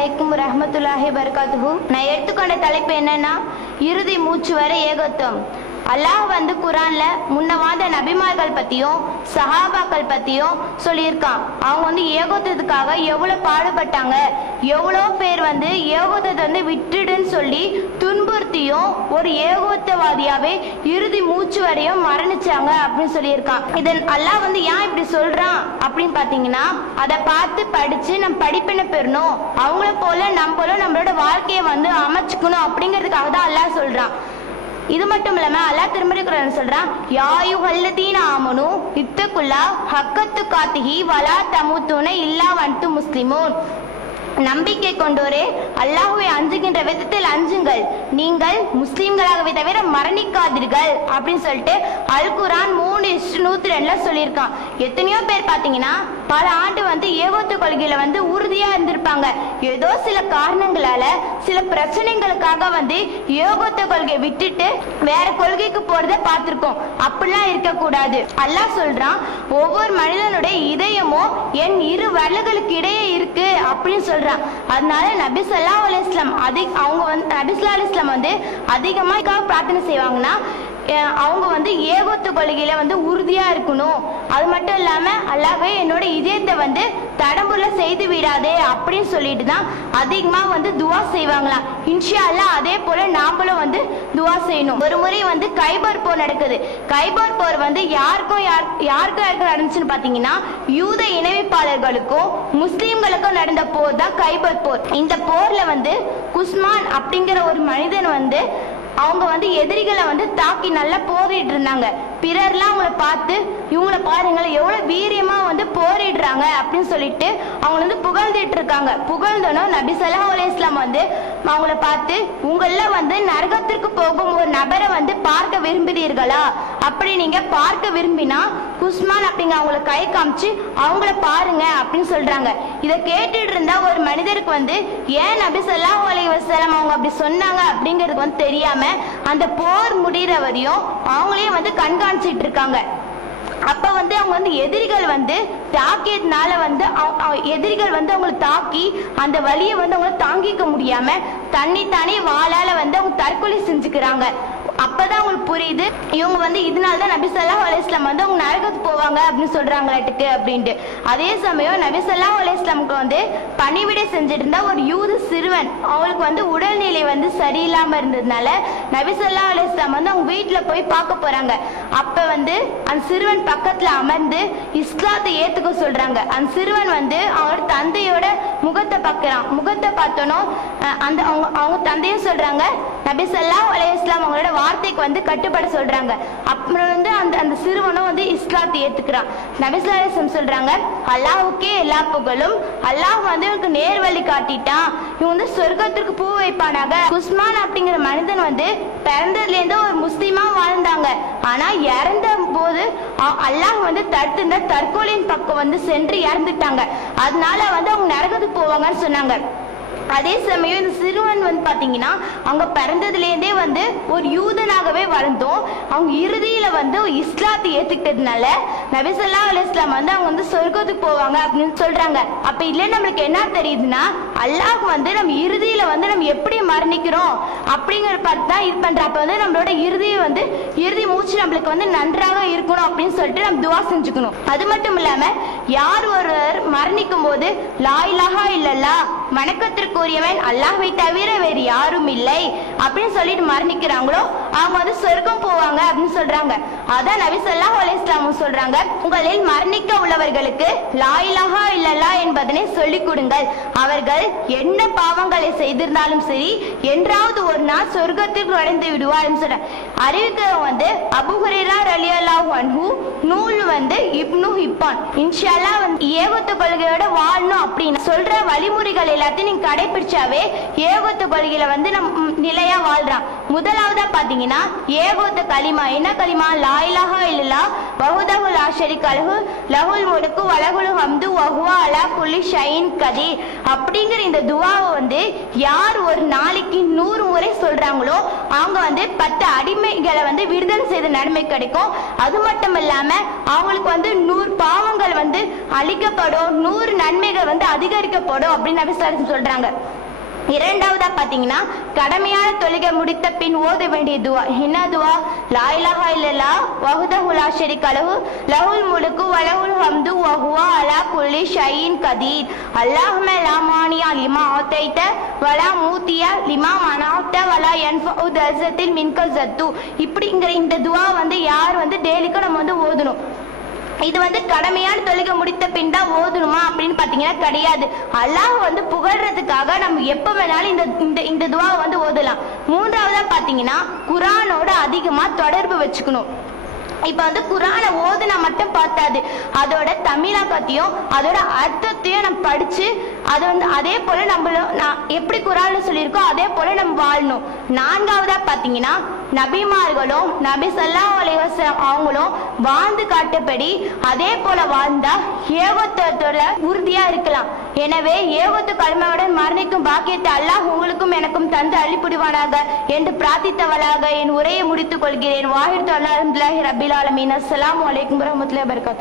அலைக்கும் ரஹமத்துல்லாஹி பரகாத்துஹு நான் எடுத்துக்கொண்ட தலைப்பு என்னன்னா இறுதி மூச்சு வரை ஏகத்துவம் அல்லாஹ் வந்து குரான்ல முன்ன வாழ்ந்த நபிமார்கள் பத்தியும் சஹாபாக்கள் பத்தியும் சொல்லியிருக்கான். அவங்க வந்து ஏகத்துவத்துக்காக எவ்வளவு பாடுபட்டாங்க எவ்வளோ பேர் வந்து ஏகத்துவத்தை வந்து விட்டுடுன்னு சொல்லி துன்புறுத்தியும் ஒரு ஏகோத்தவாதியாவே இறுதி மூச்சு வரையும் மரணிச்சாங்க அப்படின்னு சொல்லியிருக்கான். இதன் அல்லாஹ் வந்து ஏன் இப்படி சொல்றான் அப்படின்னு பாத்தீங்கன்னா அதை பார்த்து படிச்சு நம்ம படிப்பினை பெறணும். அவங்கள போல நம்மளும் நம்மளோட வாழ்க்கையை வந்து அமைச்சுக்கணும் அப்படிங்கிறதுக்காக தான் அல்லாஹ் சொல்றான். இது மட்டும் இல்லாம அல்லா திருமறை சொல்றான் யாயு ஹல்லதீன ஆமனு இத்துக்குல்லா ஹக்கத்து காத்திகி வலா தமுத்துன இல்லா வன்து முஸ்லிமோன். நம்பிக்கை கொண்டோரே அல்லாஹுவை அஞ்சுகின்ற விதத்தில் அஞ்சுங்கள். நீங்கள் முஸ்லீம்களாகவே தவிர மரணிக்காதீர்கள் அப்படின்னு சொல்லிட்டு அல் குரான் மூணு நூத்தி ரெண்டுல சொல்லியிருக்கான். எத்தனையோ பேர் பாத்தீங்கன்னா பல ஆண்டு வந்து ஏகோத்து கொள்கையில வந்து உறுதியா இருந்திருப்பாங்க. ஏதோ சில காரணங்களால சில பிரச்சனைகளுக்காக வந்து ஏகோத்த கொள்கையை விட்டுட்டு வேற கொள்கைக்கு போறத பார்த்திருக்கோம். அப்படிலாம் இருக்கக்கூடாது. அல்லாஹ் சொல்றான் ஒவ்வொரு மனிதனுடைய இதயமும் என் இரு வரல்களுக்கு இடையே இருக்கு அப்படின்னு சொல்றான். அதனால நபி சொல்லா அலைஹி அதிக அவங்க வந்து நபி சொல்லா அலைஹி வந்து அதிகமாக பிரார்த்தனை செய்வாங்கன்னா அவங்க வந்து ஏகோத்து கொள்கையில வந்து உறுதியா இருக்கணும். அது மட்டும் இல்லாம அல்லாவே என்னோட இதயத்தை வந்து தடம்புல செய்து விடாதே அப்படின்னு சொல்லிட்டு தான் அதிகமா வந்து துவா செய்வாங்களாம் இன்ஷா அதே போல நாமளும் வந்து துவா செய்யணும். ஒரு முறை வந்து கைபர் போர் நடக்குது. கைபர் போர் வந்து யாருக்கும் யார் யாருக்கும் யாருக்கும் நடந்துச்சுன்னு பாத்தீங்கன்னா யூத இணைப்பாளர்களுக்கும் முஸ்லீம்களுக்கும் நடந்த போர் தான் கைபர் போர். இந்த போர்ல வந்து குஸ்மான் அப்படிங்கிற ஒரு மனிதன் வந்து அவங்க வந்து எதிரிகளை வந்து தாக்கி நல்லா போரிட்டு இருந்தாங்க. பிறர்லாம் அவங்கள பார்த்து இவங்கள பாருங்களேன் எவ்வளவு வீரிய இருக்காங்க அப்படின்னு சொல்லிட்டு அவங்க வந்து புகழ்ந்துட்டு இருக்காங்க. புகழ்ந்தனும் நபி ஸல்லல்லாஹு அலி இஸ்லாம் வந்து அவங்கள பார்த்து உங்கள வந்து நரகத்திற்கு போகும் ஒரு நபரை வந்து பார்க்க விரும்புகிறீர்களா அப்படி நீங்க பார்க்க விரும்பினா குஸ்மான் அப்படிங்க அவங்கள கை காமிச்சு அவங்கள பாருங்க அப்படின்னு சொல்றாங்க. இதை கேட்டுட்டு இருந்தா ஒரு மனிதருக்கு வந்து ஏன் நபி சொல்லா அலைஹி வசலம் அவங்க அப்படி சொன்னாங்க? அப்படிங்கிறது வந்து தெரியாம அந்த போர் முடிகிற வரையும் அவங்களையும் வந்து கண்காணிச்சிட்டு இருக்காங்க. அப்ப வந்து அவங்க வந்து எதிரிகள் வந்து தாக்கியதுனால வந்து எதிரிகள் வந்து அவங்களை தாக்கி அந்த வழியை வந்து அவங்கள தாங்கிக்க முடியாம தண்ணி தானே வாளால வந்து அவங்க தற்கொலை செஞ்சுக்கிறாங்க. அப்பதான் அவங்களுக்கு புரியுது. இவங்க வந்து இதனால தான் நபி ஸல்லல்லாஹு அலைஹி வந்து அவங்க நரகத்துக்கு போவாங்க அப்படின்னு சொல்றாங்களாட்டுக்கு அப்படின்ட்டு. அதே சமயம் நபி ஸல்லல்லாஹு அலைஹி வஸல்லம்க்கு வந்து பணிவிடை செஞ்சுட்டு இருந்தா ஒரு யூது சிறுவன். அவளுக்கு வந்து உடல்நிலை வந்து சரியில்லாம இருந்ததுனால நபி ஸல்லல்லாஹு அலைஹி வந்து அவங்க வீட்டுல போய் பார்க்க போறாங்க. அப்ப வந்து அந்த சிறுவன் பக்கத்துல அமர்ந்து இஸ்லாத்தை ஏத்துக்க சொல்றாங்க. அந்த சிறுவன் வந்து அவரோட தந்தையோட முகத்தை பார்க்கறான் முகத்தை பார்த்தோன்னோ அந்த அவங்க அவங்க தந்தையும் சொல்றாங்க நபி ஸல்லல்லாஹு அலைஹி அவங்களோட வார்த்தைக்கு வந்து கட்டுப்பட சொல்றாங்க. அப்புறம் வந்து அந்த அந்த சிறுவனும் வந்து இஸ்லாத்தை ஏத்துக்கிறான். நபிசுலாசம் சொல்றாங்க அல்லாஹுக்கே எல்லா புகழும் அல்லாஹ் வந்து இவனுக்கு நேர் வழி காட்டிட்டான். இவன் வந்து சொர்க்கத்திற்கு பூ வைப்பானாக. குஸ்மான் அப்படிங்கிற மனிதன் வந்து பிறந்ததுல இருந்து ஒரு முஸ்லீமா வாழ்ந்தாங்க. ஆனா இறந்த போது அல்லாஹ் வந்து தடுத்து தற்கொலையின் பக்கம் வந்து சென்று இறந்துட்டாங்க. அதனால வந்து அவங்க நரகத்துக்கு போவாங்கன்னு சொன்னாங்க. அதே சமயம் இந்த சிறுவன் வந்து பார்த்தீங்கன்னா அவங்க பிறந்ததுலேருந்தே வந்து ஒரு யூதனாகவே வளர்ந்தோம். அவங்க இறுதியில் வந்து இஸ்லாத்தை ஏற்றுக்கிட்டதுனால நபிசல்லா அலி இஸ்லாம் வந்து அவங்க வந்து சொர்க்கத்துக்கு போவாங்க அப்படின்னு சொல்கிறாங்க அப்போ இல்லை நம்மளுக்கு என்ன தெரியுதுன்னா அல்லாஹ் வந்து நம்ம இறுதியில் வந்து நம்ம எப்படி மரணிக்கிறோம் அப்படிங்கிற பார்த்து தான் இது பண்ணுற அப்போ வந்து நம்மளோட இறுதியை வந்து இறுதி மூச்சு நம்மளுக்கு வந்து நன்றாக இருக்கணும் அப்படின்னு சொல்லிட்டு நம்ம துவா செஞ்சுக்கணும். அது மட்டும் இல்லாமல் யார் ஒருவர் மரணிக்கும் போது லாயிலாக இலாஹா இல்லல்லா வணக்கத்திற்குரியவன் அல்லாஹ்வை தவிர வேறு யாரும் இல்லை. அப்படின்னு சொல்லிட்டு மரணிக்கிறாங்களோ அவங்க வந்து சொர்க்கம் போவாங்க அப்படின்னு சொல்றாங்க. அதான் நபி ஸல்லல்லாஹு அலைஹி சொல்றாங்க உங்களில் மரணிக்க உள்ளவர்களுக்கு லாயிலஹா இல்லல்லா என்பதனை சொல்லிக் கொடுங்கள். அவர்கள் என்ன பாவங்களை செய்திருந்தாலும் சரி என்றாவது ஒரு நாள் சொர்க்கத்திற்கு நுழைந்து விடுவார்னு சொல்ற அறிவிக்கிறவங்க வந்து அபு ஹுரைரா ரலியல்லாஹு அன்ஹு நூல் வந்து இப்னு ஹிப்பான். இன்ஷால்லா வந்து ஏகத்து கொள்கையோட வாழணும் அப்படின்னு சொல்ற வழிமுறைகள் எல்லாத்தையும் நீங்க கடைபிடிச்சாவே ஏகத்து கொள்கையில வந்து நம் நிலையா வாழ்றான். முதலாவதா பாத்தீங்கன்னா ஏகோத்த களிமா. என்ன களிமா? லாயிலாக இலாஹா இல்லல்லா. ஆஷரிக் அழகு லகுல் முடுக்கு வலகுலு ஹம்து வகுவா அலா புள்ளி ஷைன் கதி அப்படிங்கிற இந்த துவாவை வந்து யார் ஒரு நாளைக்கு நூறு முறை சொல்றாங்களோ அவங்க வந்து பத்து அடிமைகளை வந்து விடுதலை செய்த நன்மை கிடைக்கும். அது மட்டும் இல்லாம அவங்களுக்கு வந்து நூறு பாவங்கள் வந்து அழிக்கப்படும் நூறு நன்மைகள் வந்து அதிகரிக்கப்படும் அப்படின்னு நபிசாரி சொல்றாங்க. இரண்டாவதா பாத்தீங்கன்னா கடமையான தொழுகை முடித்த பின் ஓத வேண்டிய துவா. என்ன துவா? லா இலாஹா இல்லல்லா வஹுதஹு லா ஷரீக லஹுல் முழுக்கு வலஹுல் ஹம்து வஹுவா அலா குல்லி ஷயின் கதீர். அல்லாஹும்ம லாமானியா லிமா ஆத்தைத்த வலா மூத்தியா லிமா மனாத்த வலா என்ஃபு தர்சத்தில் மின்கல் ஜத்து. இப்படிங்கிற இந்த துவா வந்து யார் வந்து டெய்லிக்கும் நம்ம வந்து ஓதணும். இது வந்து கடமையான தொழுகை முடித்த பின் தான் ஓதணுமா அப்படின்னு பாத்தீங்கன்னா கிடையாது. அல்லாஹ் வந்து புகழ்றதுக்காக நம்ம எப்ப வேணாலும் இந்த இந்த இந்த துவாவை வந்து ஓதலாம். மூன்றாவதா பாத்தீங்கன்னா குரானோட அதிகமா தொடர்பு வச்சுக்கணும். இப்ப வந்து குரானை ஓதுனா மட்டும் பார்த்தாது. அதோட தமிழாக்கத்தையும் அதோட அர்த்தத்தையும் நம்ம படிச்சு அது வந்து அதே போல நம்மளும் நான் எப்படி குரான்ல சொல்லியிருக்கோ அதே போல வாழணும். நான்காவதா பாத்தீங்கன்னா நபிமார்களும் நபி சல்லா அலைஹி அவங்களும் வாழ்ந்து காட்டுப்படி அதே போல வாழ்ந்தா ஏகத்துவத்தோட உறுதியா இருக்கலாம். எனவே ஏகத்து கல்மையுடன் மரணிக்கும் பாக்கியத்தை அல்லாஹ் உங்களுக்கும் எனக்கும் தந்து அள்ளிப்புடிவானாக என்று பிரார்த்தித்தவளாக என் உரையை முடித்துக் கொள்கிறேன். வாஹிர் அல்லாஹ் ரபில் ஆலமீன். அஸ்லாம் அலைக்கும் வரமத்துல வபரகாத்துஹு